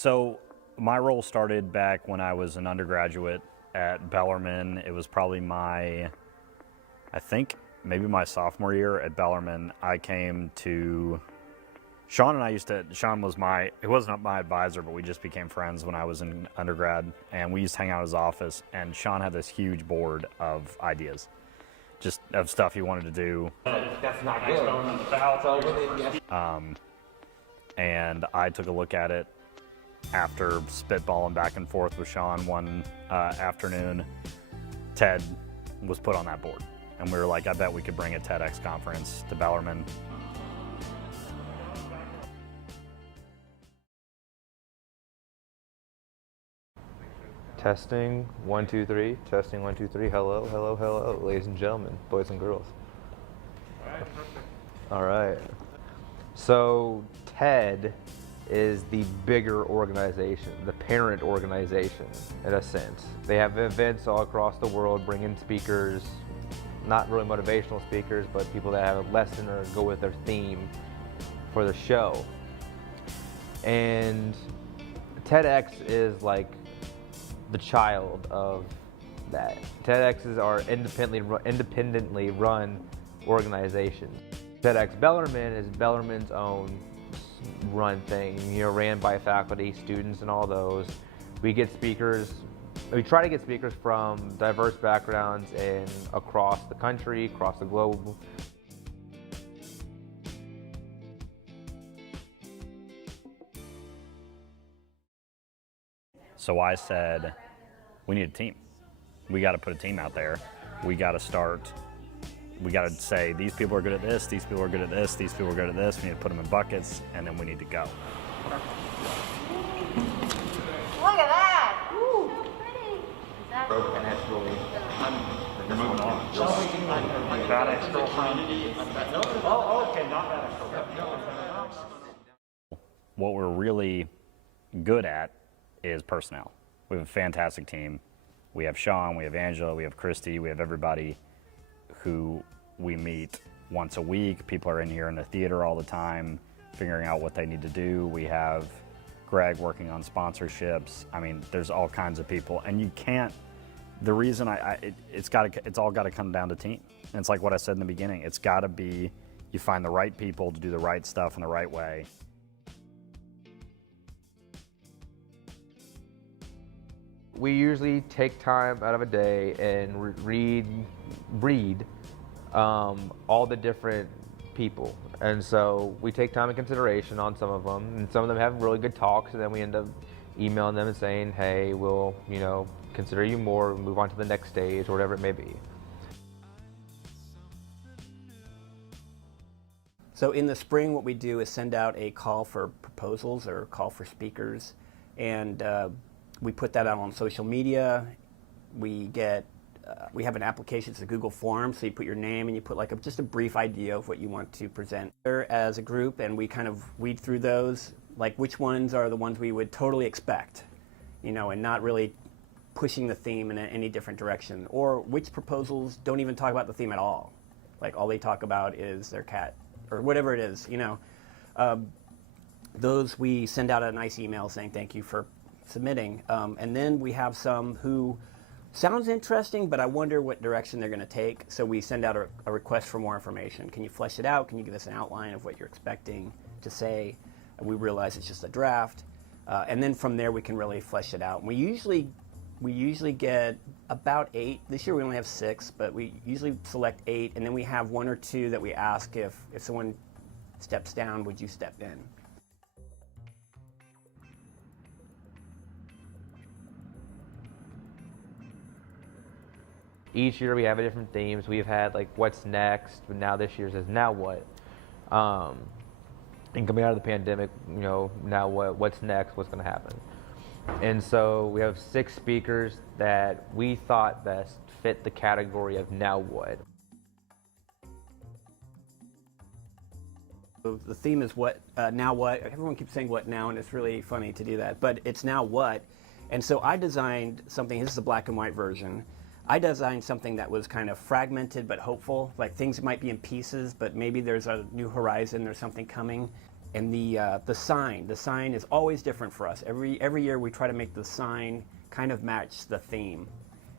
So my role started back when I was an undergraduate at Bellarmine. It was probably I think maybe my sophomore year at Bellarmine. I came to, Sean and I Sean was he wasn't my advisor, but we just became friends when I was in undergrad, and we used to hang out in his office, and Sean had this huge board of ideas, just of stuff he wanted to do. That's not good. And I took a look at it after spitballing back and forth with Sean one afternoon. Ted was put on that board, and we were like, I bet we could bring a TEDx conference to Bellarmine. Testing, 1, 2, 3. Testing, 1, 2, 3. Hello, hello, hello, ladies and gentlemen, boys and girls. All right. So TED is the bigger organization, the parent organization, in a sense. They have events all across the world, bringing speakers, not really motivational speakers, but people that have a lesson or go with their theme for the show. And TEDx is like the child of that. TEDx's are independently run organization. TEDxBellarmine is Bellarmine's own run thing, ran by faculty, students, and all those. We get speakers, we try to get speakers from diverse backgrounds and across the country, across the globe. So I said, we need a team. We got to put a team out there. We got to say, these people are good at this, these people are good at this, these people are good at this. We need to put them in buckets, and then we need to go. Look at that! Ooh, pretty. And that's really, You're moving on. bad ex-girlfriend. Oh, okay, not bad ex-girlfriend. What we're really good at is personnel. We have a fantastic team. We have Sean, we have Angela, we have Christy, we have everybody who we meet once a week. People are in here in the theater all the time, figuring out what they need to do. We have Greg working on sponsorships. I mean, there's all kinds of people, and you can't. The reason it's all got to come down to team. And it's like what I said in the beginning. It's got to be, you find the right people to do the right stuff in the right way. We usually take time out of a day and read all the different people. And so we take time and consideration on some of them, and some of them have really good talks, and then we end up emailing them and saying, hey, we'll consider you more, move on to the next stage, or whatever it may be. So in the spring, what we do is send out a call for proposals or a call for speakers, and we put that out on social media. We have an application, it's a Google form, so you put your name and you put like just a brief idea of what you want to present as a group, and we kind of weed through those, like which ones are the ones we would totally expect, and not really pushing the theme in any different direction, or which proposals don't even talk about the theme at all. Like all they talk about is their cat, or whatever it is, Those we send out a nice email saying thank you for submitting, and then we have some who sounds interesting, but I wonder what direction they're going to take, so we send out a request for more information. Can you flesh it out? Can you give us an outline of what you're expecting to say? And we realize it's just a draft, and then from there we can really flesh it out. And we usually get about 8. This year we only have 6, but we usually select 8, and then we have 1 or 2 that we ask if someone steps down, would you step in? Each year we have different themes. We've had like what's next, but now this year's is now what. And coming out of the pandemic, now what's next, what's going to happen. And so we have 6 speakers that we thought best fit the category of now what. The theme is now what. Everyone keeps saying what now, and it's really funny to do that, but it's now what. And so I designed something, this is a black and white version. I designed something that was kind of fragmented but hopeful, like things might be in pieces, but maybe there's a new horizon or something coming. And the sign is always different for us. Every year we try to make the sign kind of match the theme,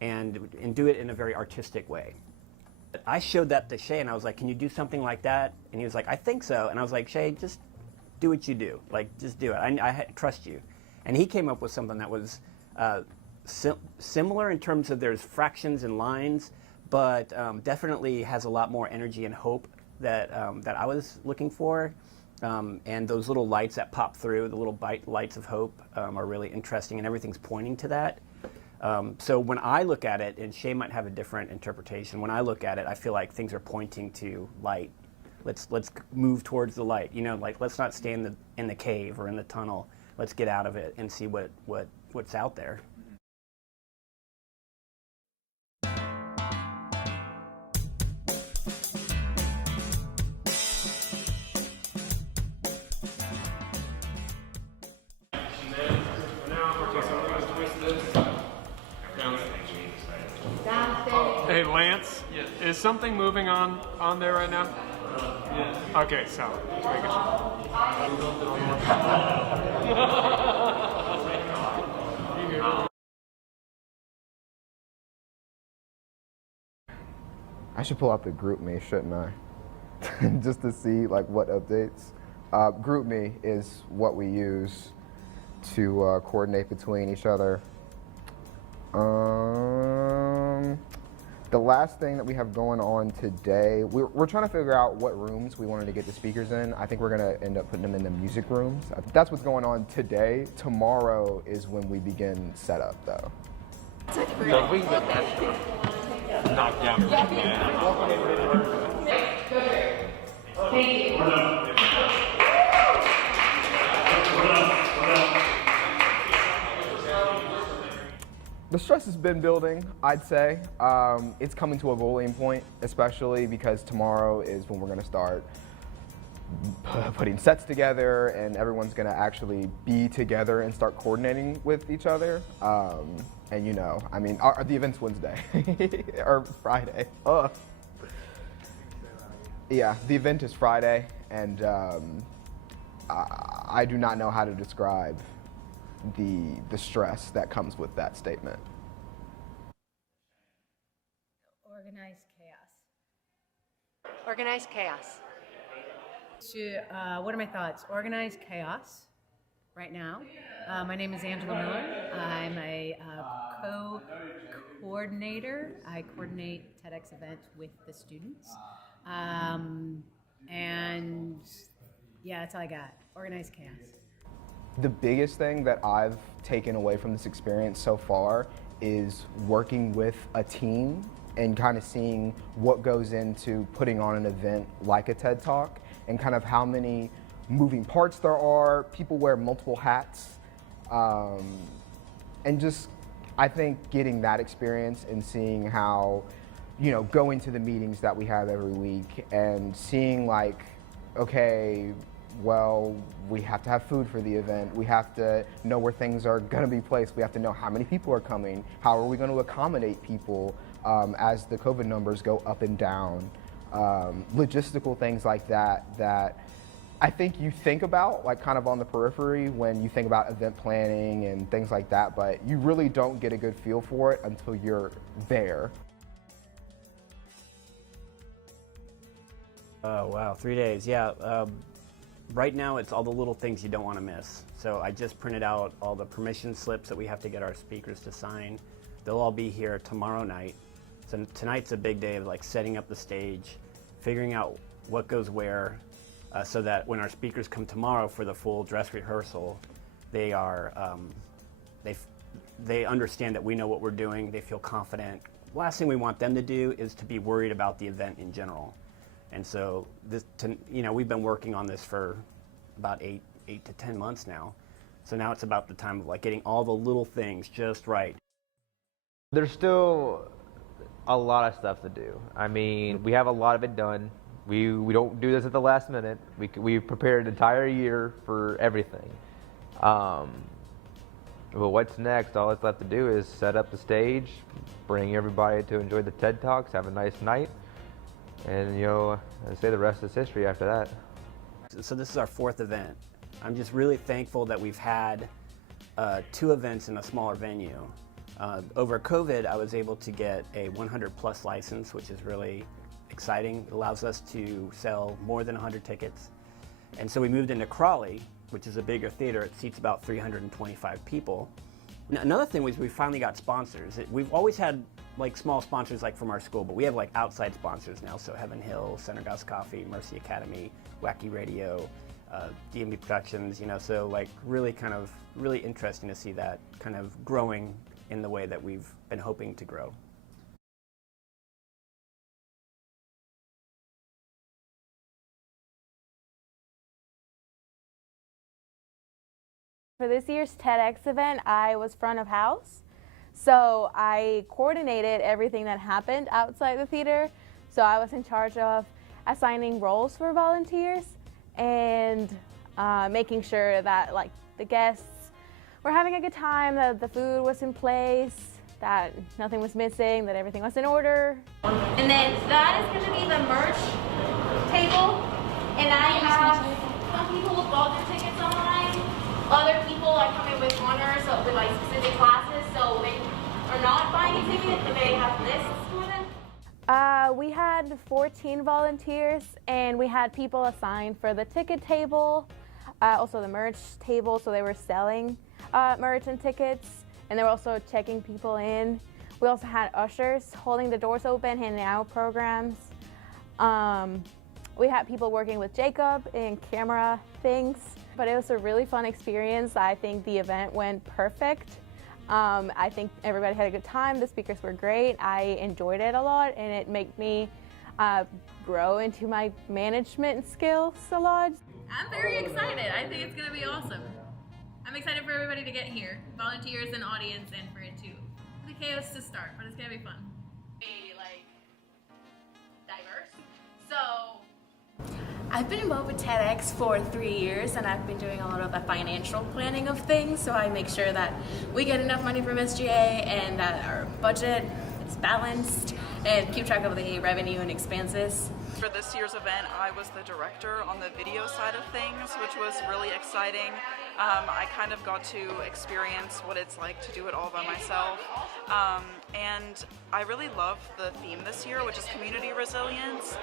and do it in a very artistic way. I showed that to Shay, and I was like, "Can you do something like that?" And he was like, "I think so." And I was like, "Shay, just do what you do. Like, just do it. I trust you." And he came up with something that was similar in terms of there's fractions and lines, but definitely has a lot more energy and hope that I was looking for. And those little lights that pop through, the little lights of hope, are really interesting, and everything's pointing to that. So when I look at it, and Shay might have a different interpretation, when I look at it, I feel like things are pointing to light. Let's move towards the light. You know, like let's not stay in the cave or in the tunnel. Let's get out of it and see what's out there. Hey Lance, is something moving on there right now? Okay, so just making sure. I should pull out the GroupMe, shouldn't I? Just to see like what updates. GroupMe is what we use to coordinate between each other. The last thing that we have going on today, we're trying to figure out what rooms we wanted to get the speakers in. I think we're going to end up putting them in the music rooms. That's what's going on today. Tomorrow is when we begin setup, though. So if we can get that stuff knocked down. Thank you. The stress has been building, I'd say. It's coming to a boiling point, especially because tomorrow is when we're going to start putting sets together, and everyone's going to actually be together and start coordinating with each other. And you know, I mean, the event's Wednesday or Friday. Ugh. Yeah, the event is Friday, and I do not know how to describe the stress that comes with that statement. Organized chaos. Organized chaos. What are my thoughts? Organized chaos right now. My name is Angela Miller. I'm a co-coordinator. I coordinate TEDx events with the students. And yeah, that's all I got. Organized chaos. The biggest thing that I've taken away from this experience so far is working with a team and kind of seeing what goes into putting on an event like a TED Talk, and kind of how many moving parts there are. People wear multiple hats, and just I think getting that experience and seeing how, you know, going to the meetings that we have every week and seeing like, okay, well, we have to have food for the event. We have to know where things are going to be placed. We have to know how many people are coming. How are we going to accommodate people as the COVID numbers go up and down? Logistical things like that that I think you think about like kind of on the periphery when you think about event planning and things like that, but you really don't get a good feel for it until you're there. Oh, wow, 3 days, yeah. Right now, it's all the little things you don't want to miss. So I just printed out all the permission slips that we have to get our speakers to sign. They'll all be here tomorrow night. So tonight's a big day of like setting up the stage, figuring out what goes where, so that when our speakers come tomorrow for the full dress rehearsal, they are they understand that we know what we're doing. They feel confident. Last thing we want them to do is to be worried about the event in general. And so we've been working on this for about 8 to 10 months now. So now it's about the time of like getting all the little things just right. There's still a lot of stuff to do. I mean, we have a lot of it done. We don't do this at the last minute. We prepared an entire year for everything. But what's next? All that's left to do is set up the stage, bring everybody to enjoy the TED Talks, have a nice night. And, you know, I'd say the rest is history after that. so this is our 4th event. I'm just really thankful that we've had 2 events in a smaller venue. Over COVID, I was able to get a 100+ license, which is really exciting. It allows us to sell more than 100 tickets. And so we moved into Crawley, which is a bigger theater. It seats about 325 people. Another thing was we finally got sponsors. We've always had like small sponsors like from our school, but we have like outside sponsors now. So Heaven Hill, Center Gus Coffee, Mercy Academy, Wacky Radio, DMB Productions, you know, so like really interesting to see that kind of growing in the way that we've been hoping to grow. For this year's TEDx event, I was front of house. So I coordinated everything that happened outside the theater. So I was in charge of assigning roles for volunteers and making sure that like the guests were having a good time, that the food was in place, that nothing was missing, that everything was in order. And then that is going to be the merch table. And I have some people with bought their tickets online. Other people are coming with honors with like specific classes, so they are not buying a ticket, but they have lists for them. We had 14 volunteers, and we had people assigned for the ticket table, also the merch table, so they were selling merch and tickets, and they were also checking people in. We also had ushers holding the doors open, handing out programs. We had people working with Jacob in camera things, but it was a really fun experience. I think the event went perfect. I think everybody had a good time. The speakers were great. I enjoyed it a lot, and it made me grow into my management skills a lot. I'm very excited. I think it's going to be awesome. I'm excited for everybody to get here, volunteers and audience, and for it to the chaos to start, but it's going to be fun. Be like diverse. So I've been involved with TEDx for 3 years, and I've been doing a lot of the financial planning of things, so I make sure that we get enough money from SGA and that our budget is balanced and keep track of the revenue and expenses. For this year's event, I was the director on the video side of things, which was really exciting. I kind of got to experience what it's like to do it all by myself. And I really love the theme this year, which is community resilience,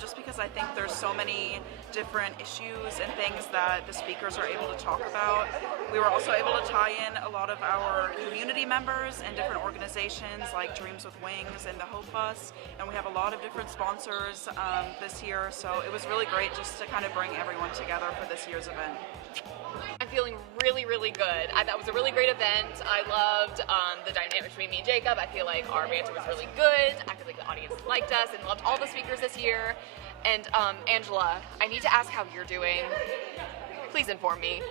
just because I think there's so many different issues and things that the speakers are able to talk about. We were also able to tie in a lot of our community members and different organizations like Dreams with Wings and the Hope Bus, and we have a lot of different sponsors this year, so it was really great just to kind of bring everyone together for this year's event. I'm feeling really, really good. That was a really great event. I loved the dynamic between me and Jacob. I feel like our banter was really good. I feel like the audience liked us and loved all the speakers this year. And Angela, I need to ask how you're doing. Please inform me.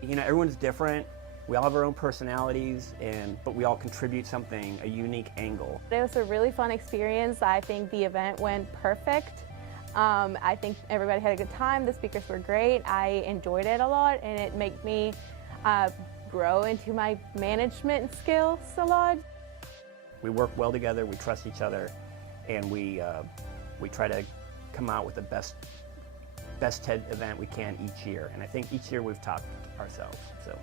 You know, everyone's different. We all have our own personalities, but we all contribute something, a unique angle. It was a really fun experience. I think the event went perfect. I think everybody had a good time. The speakers were great. I enjoyed it a lot, and it made me grow into my management skills a lot. We work well together, we trust each other, and we try to come out with the best TED event we can each year. And I think each year we've topped ourselves. So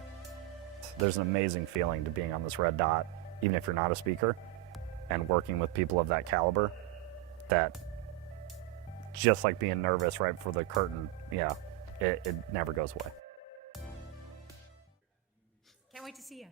there's an amazing feeling to being on this red dot, even if you're not a speaker, and working with people of that caliber, that just like being nervous right before the curtain, yeah, it never goes away. Can't wait to see you.